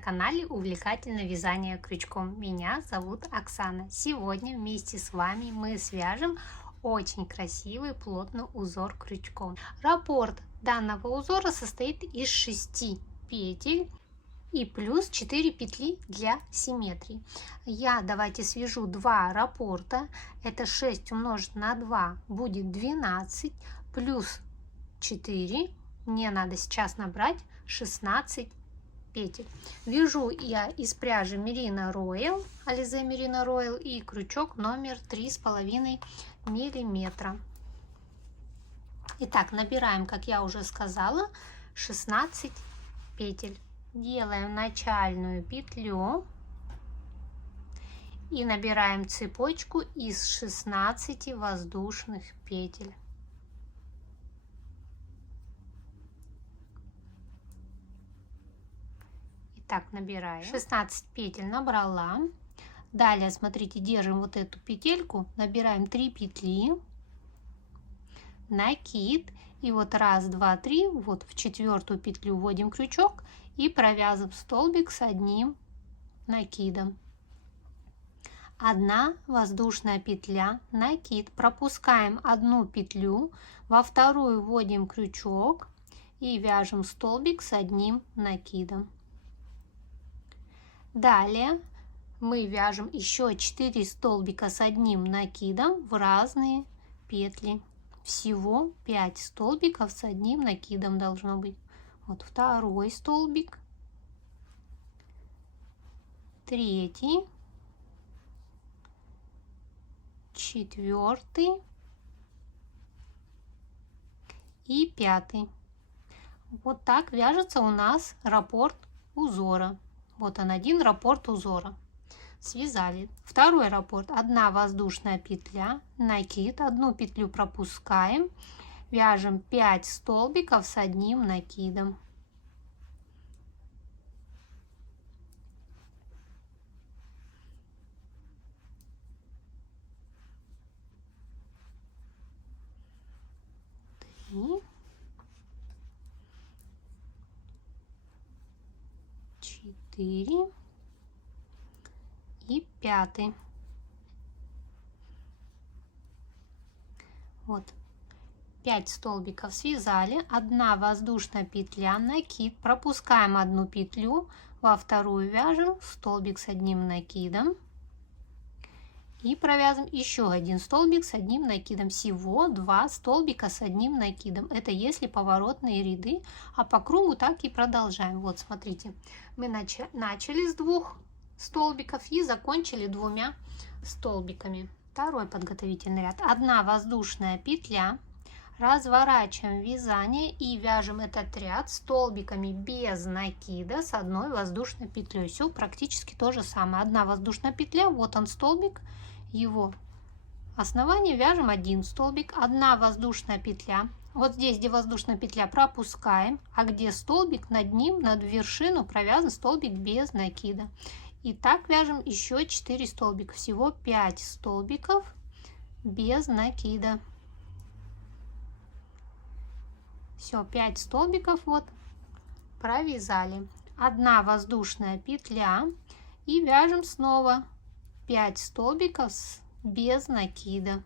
канале Увлекательное вязание крючком. Меня зовут Оксана. Сегодня вместе с вами мы свяжем очень красивый плотный узор крючком. Раппорт данного узора состоит из 6 петель и плюс 4 петли для симметрии. Давайте свяжу 2 раппорта. Это 6 умножить на 2 будет 12 плюс 4. Мне надо сейчас набрать 16 петель. Вяжу я из пряжи Merino Royal, Alize Merino Royal, и крючок номер 3,5 миллиметра. Итак, набираем, как я уже сказала, 16 петель. Делаем начальную петлю и набираем цепочку из 16 воздушных петель. Так, набираем 16 петель, набрала. Далее, смотрите, держим вот эту петельку, набираем 3 петли, накид, и вот раз, два, три, вот в 4-ю петлю вводим крючок и провязываем столбик с одним накидом. 1 воздушная петля, накид, пропускаем 1 петлю, во 2-ю вводим крючок и вяжем столбик с одним накидом. Далее мы вяжем еще 4 столбика с одним накидом в разные петли. Всего 5 столбиков с одним накидом должно быть. Вот 2-й столбик, 3-й, 4-й и 5-й. Вот так вяжется у нас раппорт узора. Вот он, один раппорт узора. Связали. 2-й раппорт, 1 воздушная петля, накид, 1 петлю пропускаем, вяжем 5 столбиков с одним накидом. Три, 4 и 5. Вот 5 столбиков связали, 1 воздушная петля, накид, пропускаем 1 петлю, во 2-ю вяжем столбик с одним накидом и провязываем еще 1 столбик с одним накидом. Всего 2 столбика с одним накидом. Это если поворотные ряды, а по кругу так и продолжаем. Вот смотрите, мы начали с 2 столбиков и закончили 2 столбиками. 2-й подготовительный ряд. 1 воздушная петля, разворачиваем вязание и вяжем этот ряд столбиками без накида с 1 воздушной петлей. Все практически то же самое. 1 воздушная петля, вот он столбик, его основание, вяжем 1 столбик, 1 воздушная петля. Вот здесь, где воздушная петля, пропускаем, а где столбик, над ним, над вершину провязан столбик без накида. И так вяжем еще 4 столбика. Всего 5 столбиков без накида. Все, 5 столбиков вот провязали. 1 воздушная петля и вяжем снова 5 столбиков без накида.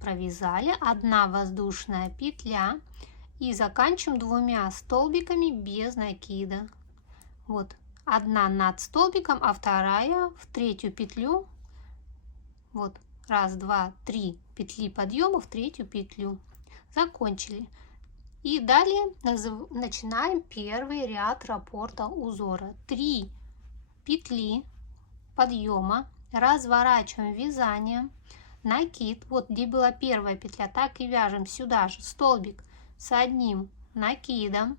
Провязали, 1 воздушная петля и заканчиваем 2 столбиками без накида. Вот 1 над столбиком, а 2 в 3-ю петлю. Вот раз, два, 3 петли подъема в 3-ю петлю. Закончили. И далее начинаем 1-й ряд раппорта узора. 3 петли подъема, разворачиваем вязание, накид, вот где была 1-я петля, так и вяжем сюда же столбик с одним накидом,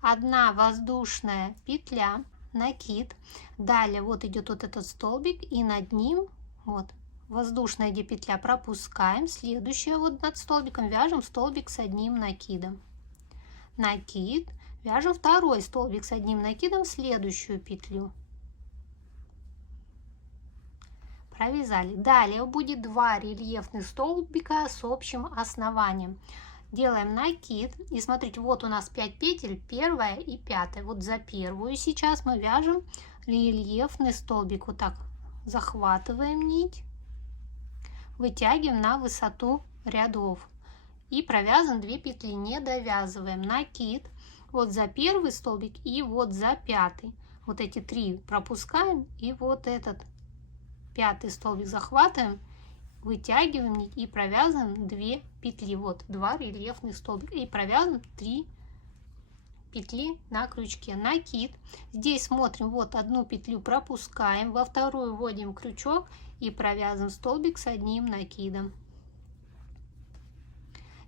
1 воздушная петля, накид, далее вот идет вот этот столбик и над ним вот воздушная, где петля, пропускаем, следующая вот над столбиком вяжем столбик с одним накидом, накид, вяжем 2-й столбик с одним накидом в следующую петлю. провязали. Далее будет 2 рельефных столбика с общим основанием. Делаем накид. И смотрите, вот у нас 5 петель, первая и пятая. Вот за первую сейчас мы вяжем рельефный столбик. Вот так захватываем нить, вытягиваем на высоту рядов и провязываем 2 петли, не довязываем. Накид вот за первый столбик и вот за пятый. Вот эти 3 пропускаем и вот этот пятый столбик захватываем, вытягиваем нить и провязываем 2 петли. Вот 2 рельефных столбика и провязываем 3 петли на крючке. Накид. Здесь смотрим, вот одну петлю пропускаем, во вторую вводим крючок и провязываем столбик с одним накидом.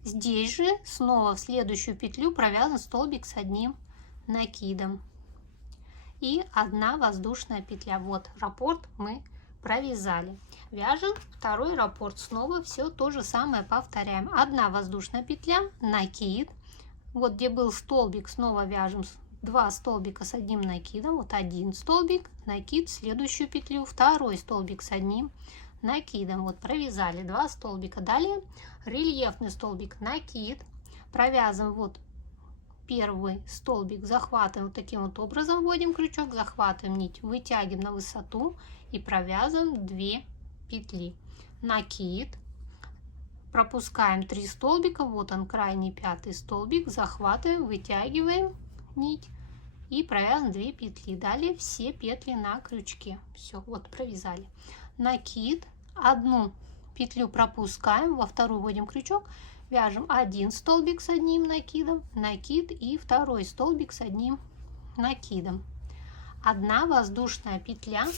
Здесь же снова в следующую петлю провязан столбик с одним накидом и 1 воздушная петля. Вот раппорт мы провязали. Вяжем второй раппорт. Снова все то же самое повторяем. 1 воздушная петля, накид. Вот где был столбик, снова вяжем 2 столбика с одним накидом. Вот 1 столбик, накид, следующую петлю, второй столбик с одним накидом. Вот провязали 2 столбика. Далее рельефный столбик, накид. Провязываем вот первый столбик, захватываем вот таким вот образом, вводим крючок, захватываем нить, вытягиваем на высоту и провязываем 2 петли. Накид. Пропускаем 3 столбика, вот он крайний пятый столбик, захватываем, вытягиваем нить и провязываем 2 петли. Далее все петли на крючке. Все, вот провязали. Накид, 1 петлю пропускаем, во вторую вводим крючок, вяжем 1 столбик с одним накидом, накид и второй столбик с одним накидом. 1 воздушная петля,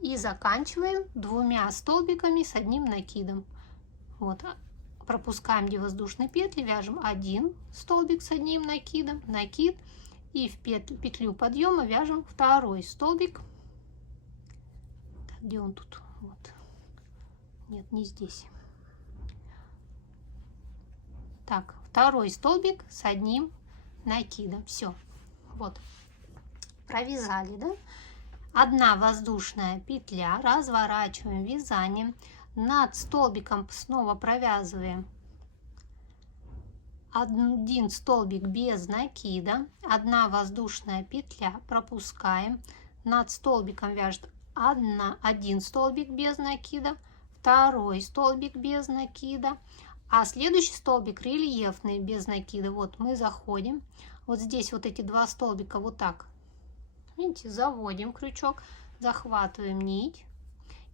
и заканчиваем 2 столбиками с одним накидом. Вот, пропускаем 2 воздушные петли, вяжем 1 столбик с одним накидом, накид и в петлю подъема вяжем второй столбик. Так, где он тут? Вот. Нет, не здесь. Так, второй столбик с одним накидом. Все, вот, провязали, да? 1 воздушная петля, разворачиваем вязание. Над столбиком снова провязываем 1 столбик без накида, 1 воздушная петля, пропускаем, над столбиком вяжет 1 столбик без накида, второй столбик без накида, а следующий столбик рельефный без накида. Вот мы заходим, вот здесь вот эти 2 столбика вот так, видите, заводим крючок, захватываем нить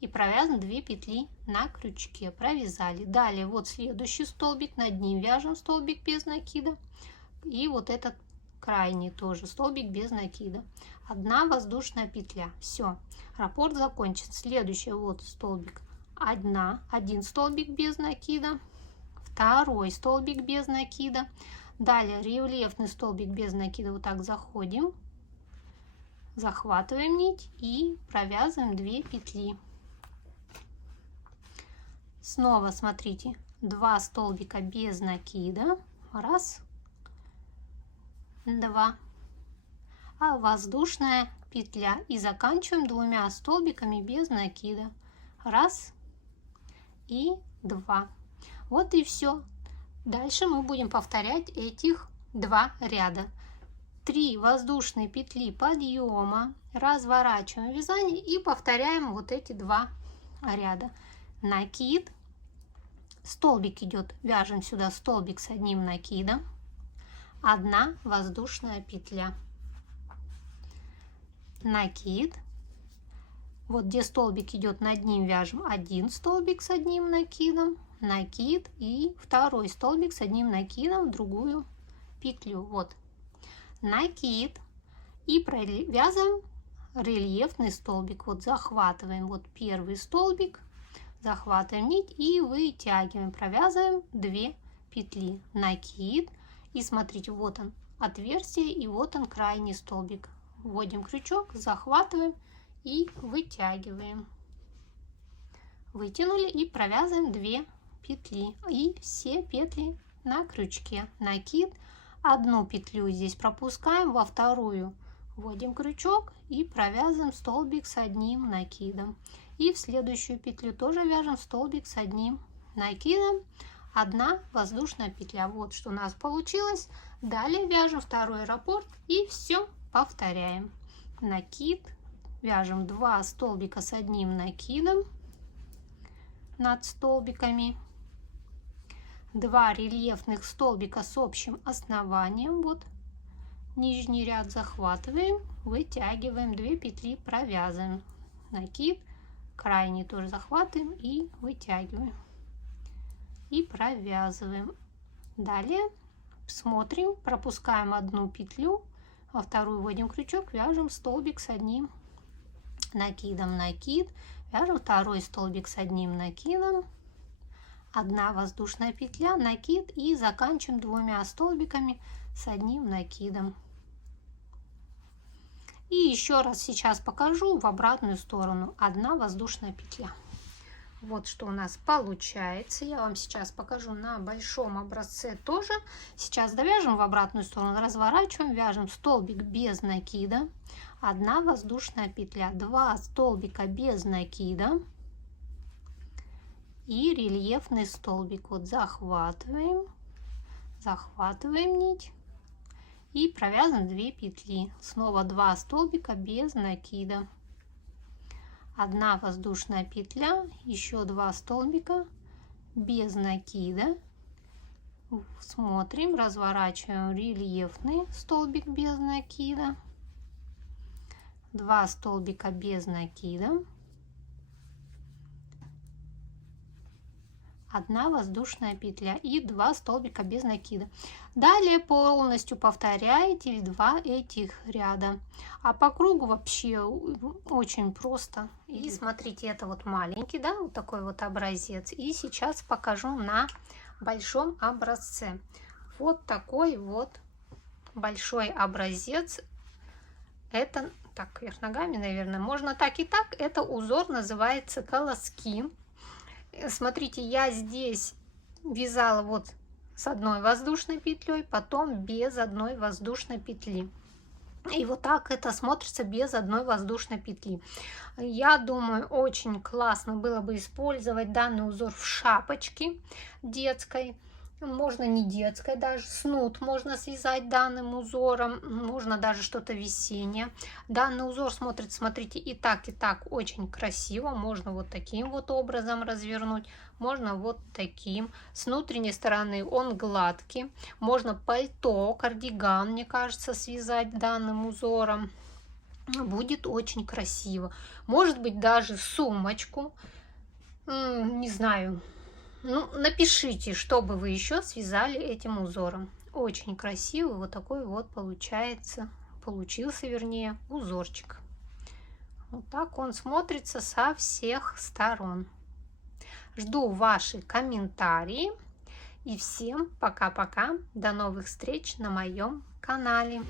и провязываем 2 петли на крючке. Провязали. Далее вот следующий столбик, над ним вяжем столбик без накида и вот этот крайний тоже столбик без накида. 1 воздушная петля. Все, раппорт закончен. Следующий вот столбик, 1 столбик без накида, второй столбик без накида. Далее рельефный столбик без накида, вот так заходим, захватываем нить и провязываем 2 петли. Снова смотрите, 2 столбика без накида, 1, 2, а воздушная петля, и заканчиваем 2 столбиками без накида, 1 и 2. Вот и все. Дальше мы будем повторять этих 2 ряда. 3 воздушные петли подъема, разворачиваем вязание и повторяем вот эти 2 ряда. Накид, столбик идет, вяжем сюда столбик с одним накидом, 1 воздушная петля, накид, вот где столбик идет, над ним вяжем 1 столбик с одним накидом, накид и второй столбик с одним накидом в другую петлю. Вот, накид и провязываем рельефный столбик. Вот захватываем вот первый столбик, захватываем нить и вытягиваем, провязываем 2 петли, накид, и смотрите, вот он отверстие и вот он крайний столбик. Вводим крючок, захватываем и вытягиваем. Вытянули и провязываем 2 петли и все петли на крючке. Накид, 1 петлю здесь пропускаем, во вторую вводим крючок и провязываем столбик с одним накидом. И в следующую петлю тоже вяжем столбик с одним накидом, 1 воздушная петля. Вот что у нас получилось. Далее вяжем второй раппорт и все повторяем. Накид, вяжем 2 столбика с одним накидом над столбиками, 2 рельефных столбика с общим основанием. Вот нижний ряд захватываем, вытягиваем, 2 петли провязываем, накид, крайний тоже захватываем и вытягиваем и провязываем. Далее смотрим, пропускаем 1 петлю, во вторую вводим крючок, вяжем столбик с одним накидом, накид, вяжем второй столбик с одним накидом, 1 воздушная петля, накид и заканчиваем 2 столбиками с одним накидом. И еще раз сейчас покажу в обратную сторону. 1 воздушная петля. Вот что у нас получается. Я вам сейчас покажу на большом образце тоже. Сейчас довяжем в обратную сторону, разворачиваем, вяжем столбик без накида, 1 воздушная петля, 2 столбика без накида и рельефный столбик. Вот захватываем нить и провязываем 2 петли. Снова 2 столбика без накида, 1 воздушная петля, еще 2 столбика без накида. Смотрим, разворачиваем рельефный столбик без накида, 2 столбика без накида, 1 воздушная петля и 2 столбика без накида. Далее полностью повторяете 2 этих ряда. А по кругу вообще очень просто. И смотрите, это вот маленький, да, вот такой вот образец. И сейчас покажу на большом образце. Вот такой вот большой образец. Это так, вверх ногами, наверное, можно так и так. Это узор называется колоски. Смотрите, я здесь вязала вот с 1 воздушной петлей, потом без 1 воздушной петли. И вот так это смотрится без 1 воздушной петли. Я думаю, очень классно было бы использовать данный узор в шапочке детской. Можно не детской, даже снуд можно связать данным узором, можно даже что-то весеннее. Данный узор смотрится, смотрите, и так очень красиво. Можно вот таким вот образом развернуть, можно вот таким. С внутренней стороны он гладкий. Можно пальто, кардиган, мне кажется, связать данным узором. Будет очень красиво. Может быть, даже сумочку, не знаю. Ну, напишите, что бы вы еще связали этим узором. Очень красивый вот такой вот получился, вернее, узорчик. Вот так он смотрится со всех сторон. Жду ваши комментарии. И всем пока-пока. До новых встреч на моем канале.